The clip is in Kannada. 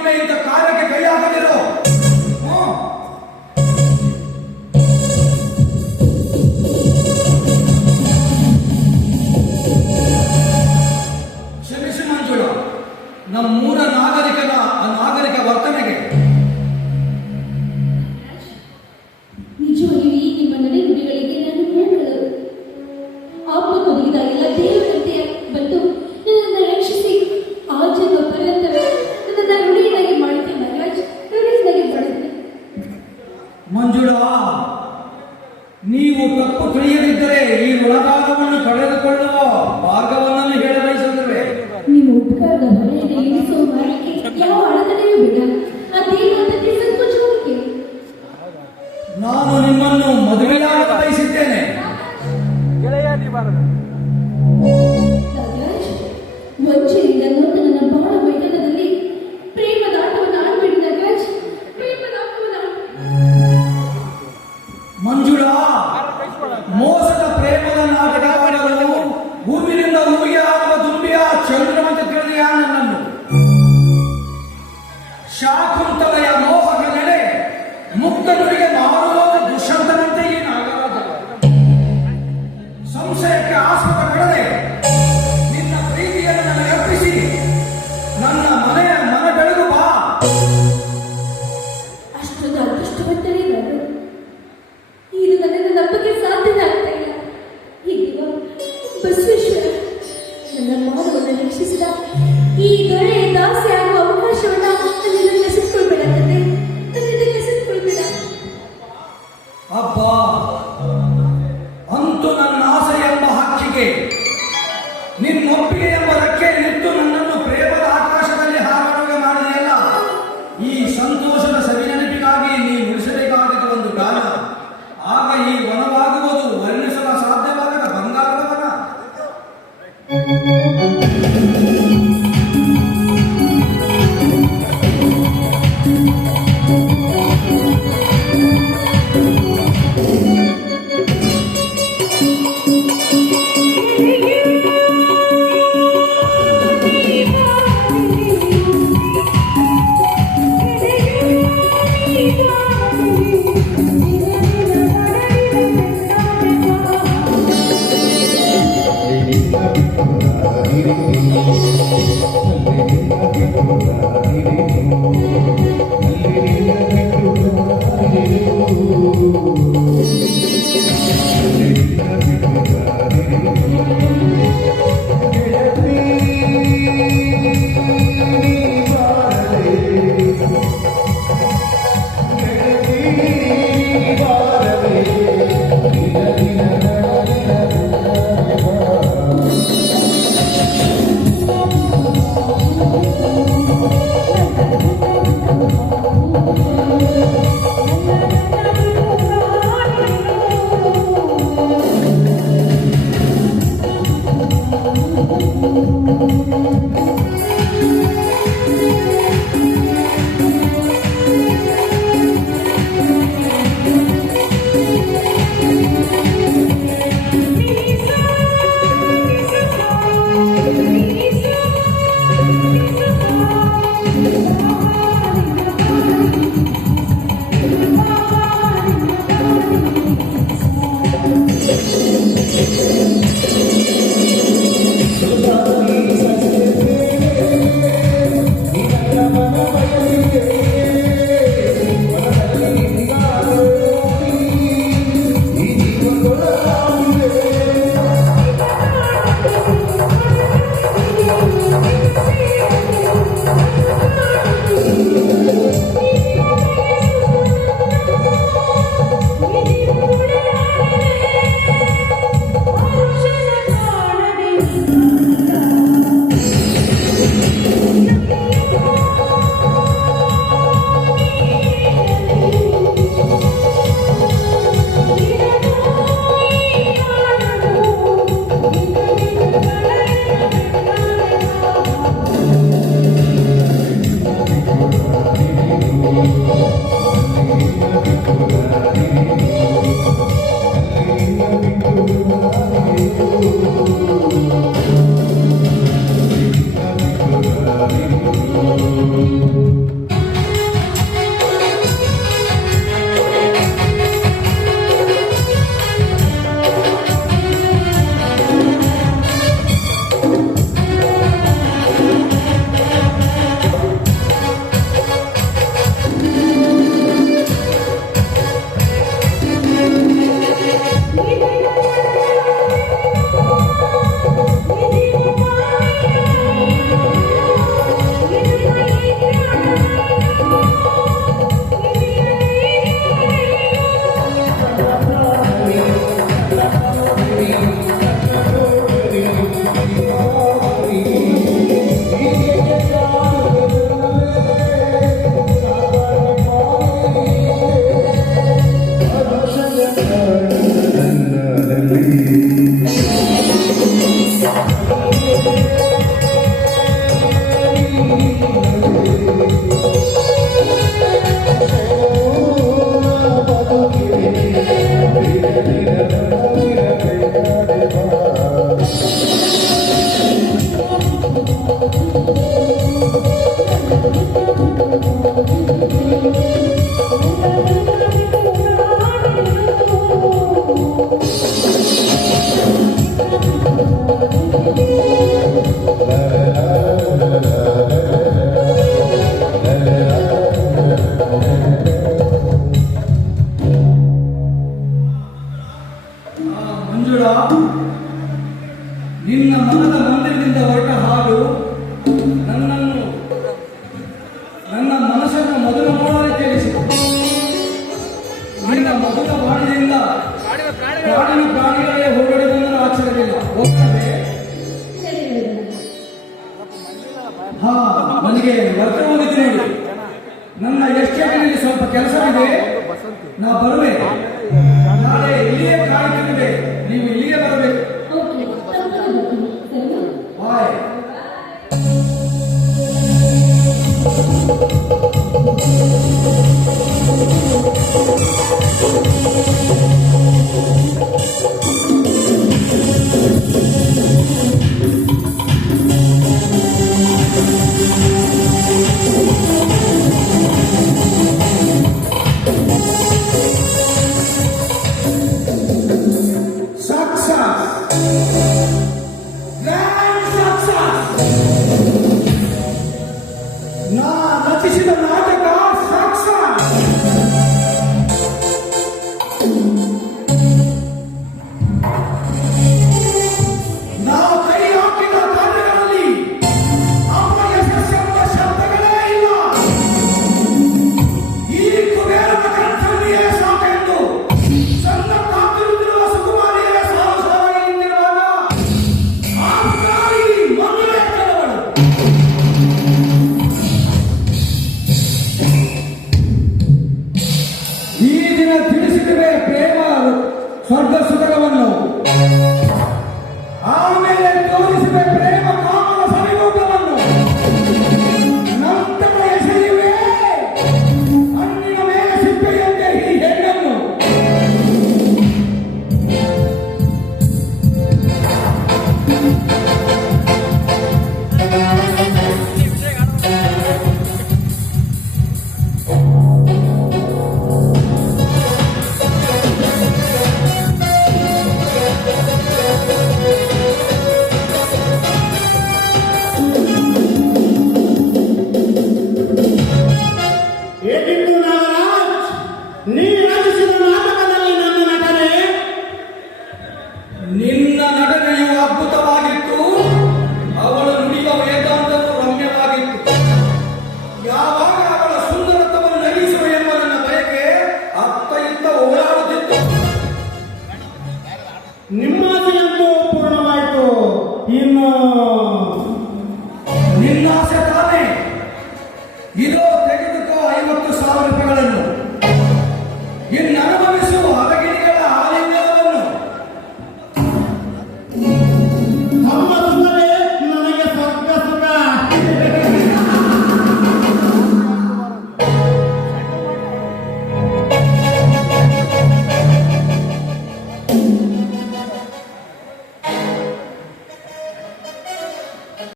ಇನ್ನೊಮ್ಮೆ ಇಂಥ ಕಾರ್ಯಕ್ಕೆ ಕೈ ಹಾಕದಿರೋ. ಕ್ಷಮಿಸಿ ಮಂಜುಳ, ನಮ್ಮೂರ ನಾಗರಿಕ ವರ್ತನೆಗೆ ನಿಜವಾಗಿಯೂ ಈ ನಿಮ್ಮ ನಡೆನುಡಿಗಳಿಗೆ ನಾನು ಹೇಳಲು ಆತ್ಮ ಕೊಲಿದ ಎಲ್ಲ ದೇವರಂತೆ ಬಂದು ನನ್ನನ್ನು ರಕ್ಷಿಸಿ ಆ ಜನ್ಮ ಪರ್ಯಂತವೇ ನನ್ನನ್ನು ನುಡಿಯನ್ನಾಗಿ ಮಾಡುತ್ತೆ ನಾಗರಾಜ್, ನುಡಿಯನ್ನಾಗಿ ಮಾಡುತ್ತೆ. ಮಂಜುಳ, ನೀವು ತಪ್ಪು ತಿಳಿಯದಿದ್ದರೆ ಈ ಒಳಗಾಗವನ್ನು ಪಡೆದುಕೊಳ್ಳುವ ಮಾರ್ಗವನ್ನು ಹೇಳ ಬಯಸುತ್ತೇವೆ. ನಿಮ್ಮ ಉಪಕಾರದ ಹೊರೆಯನ್ನು ಇಳಿಸುವ ಮಾಡಲಿಕ್ಕೆ ಯಾವ ಅಡೆತಡೆಯೂ ಬೇಡ. ಅದೇನು ಅದಕ್ಕೆ ಸಂಕೋಚವಾಗಿದೆ. ನಾನು ನಿಮ್ಮನ್ನು ಮದುವೆಯಾಗಲು ಬಯಸಿದ್ದೇನೆ. ನಾಗರಾಜ್, ವಂಚನೆಯಿಂದ ನೋಟ ನನ್ನ ಬಾಳ ಮೈದಾನದಲ್ಲಿ ಪ್ರೇಮದ ಆಟವನ್ನು ಆಡಬೇಡಿ ನಾಗರಾಜ್, ಪ್ರೇಮದ ಆಟವನ್ನು. ಮಂಜುಳ, ಮೋಸದ ಪ್ರೇಮದ ನಾಟಕವಾಡಲು ಹೂವಿನಿಂದ ಹೂವಿಗೆ ಆಗುವ ದುಂಬಿಯ ಚಂದ್ರಮಂತ ತಿಳಿದೆಯಾ ನನ್ನನ್ನು? ಶಾಕುಂತಲೆಯ ಮೋಹಕ ನಡೆ ಮುಕ್ತರಿಗೆ ಮಾರುವ ದುಷ್ಯಂತನಂತೆ ಈ ನಾಗರಾಜ. ಸಂಶಯಕ್ಕೆ ಆಸ್ಪದ ಕಡದೆ ನಿನ್ನ ಪ್ರೀತಿಯನ್ನು ನನಗೆ ಅರ್ಪಿಸಿ ನನ್ನ ಮನ ಬೆಳಗು ಬಾ. ಅಷ್ಟೊಂದು ಅದೃಷ್ಟವಂತನೇ ನಾನು. ಇದು ನನ್ನನ್ನು ನಂಬಕ್ಕೆ ಸಾಧ್ಯನೇ ಆಗ್ತಾ ಇಲ್ಲ. ಹೀಗಿರುವ ಬಸವೇಶ್ವರ ನನ್ನ ಮಾನವನ್ನು ರಕ್ಷಿಸಿದ ಈ ದೊರೆಯ ದಾಸಿ ಆಗುವ ಅವಕಾಶವನ್ನು ನನ್ನಿಂದ ಕಸಿದುಕೊಳ್ಬೇಡ ತಂದೆ, ನನ್ನಿಂದ ಕಸಿದುಕೊಳ್ಬೇಡ. ಅಬ್ಬಾ, ಅಂತೂ ನನ್ನ ಆಸೆ ಎಂಬ ಹಕ್ಕಿಗೆ ನನ್ನ ಮನಸ್ಸನ್ನು ಮೊದಲ ನೋಡಲು ಕೇಳಿಸಿತು. ನಿನ್ನ ಮೊದಲ ಬಾಣಿಯಿಂದ ಕಾಡಿನ ಪ್ರಾಣಿಗಳೇ ಹೊರಡಿದಂದ್ರೆ ಆಶ್ಚರ್ಯವಿಲ್ಲ. ಹೋಗ್ತದೆ. ಸರಿ ಹೇಳಿದ. ಹಾ, ನನಗೆ ವರ್ಗ ಹೋಗಿದ್ದು ನೋಡಿ. ನನ್ನ ಎಸ್ಟೇಟಿನಲ್ಲಿ ಸ್ವಲ್ಪ ಕೆಲಸವಿದೆ, ನಾ ಬರುವೆ. ನಾಳೆ ಇಲ್ಲಿಯೇ ಕಾಯುತ್ತಿರುವೆ, ನೀವು ಇಲ್ಲಿಯೇ ಬರಬೇಕು. ಓಕೆ, ತಪ್ಪದೆ ಬರ್ತೀನಿ. ಸರಿನಾ? ಬಾಯ್. ನಾ ರಚಿಸಿದ ನಾಟಕ ಸಕ್ಸಸ್. ನಾವು ಕೈ ಹಾಕಿದ ಕಾರ್ಯಗಳಲ್ಲಿ ಅಪಯಶಸ್ಸೆಂಬ ಶಬ್ದಗಳೇ ಇಲ್ಲ. ಈ ಕುಬೇರನ ಕಂಠಲ್ಲಿಯೇ ಸಾಕೆಂದು ಸಣ್ಣ ಕಾತಿರುತ್ತಿರುವ ಸುಕುಮಾರಿಯರೇ ಸಾಹಸವಾಗಿ ನಿಂತಿರುವಾಗ ಆ ತಾಯಿ ಮದುವೆ ಎತ್ತದವಳು. ಈ ದಿನ ತಿಳಿಸಿದರೆ ಪ್ರೇಮ ಸ್ವರ್ಗ